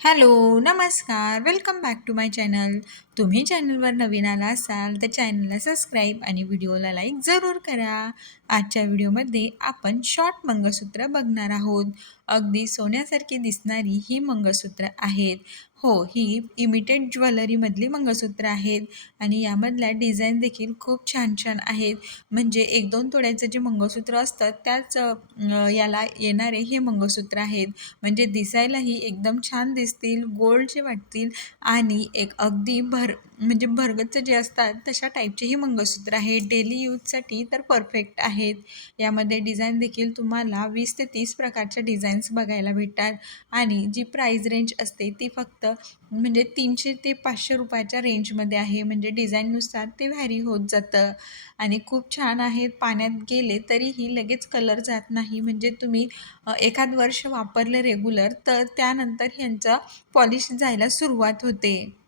Hello, नमस्कार. Welcome back to my channel. तुम्ही चॅनलवर नवीन आला असाल तर चॅनलला सबस्क्राईब आणि व्हिडिओला लाईक जरूर करा. आजच्या व्हिडिओमध्ये आपण शॉर्ट मंगळसूत्र बघणार आहोत. अगदी सोन्यासारखी दिसणारी ही मंगळसूत्र आहेत. हो, ही इमिटेड ज्वेलरीमधली मंगळसूत्र आहेत आणि यामधल्या डिझाईन देखील खूप छान छान आहेत. म्हणजे 1-2 तोळ्याचं जे मंगळसूत्र असतं त्याच याला येणारे हे मंगळसूत्र आहेत. म्हणजे दिसायलाही एकदम छान दिसतील, गोल्डचे वाटतील आणि एक अगदी म्हणजे भरगच्च जे असतात तशा टाईपचे ही मंगळसूत्र आहे. डेली यूजसाठी तर परफेक्ट आहेत. यामध्ये डिझाईन देखील तुम्हाला 20 ते 30 प्रकारच्या डिझाईन्स बघायला भेटतात आणि जी प्राईज रेंज असते ती फक्त म्हणजे 300 ते 500 रुपयाच्या रेंजमध्ये आहे. म्हणजे डिझाईननुसार ते व्हॅरी होत जातं आणि खूप छान आहेत. पाण्यात गेले तरीही लगेच कलर जात नाही. म्हणजे तुम्ही एखाद वर्ष वापरलं रेग्युलर तर त्यानंतर ह्यांचा पॉलिश जायला सुरुवात होते.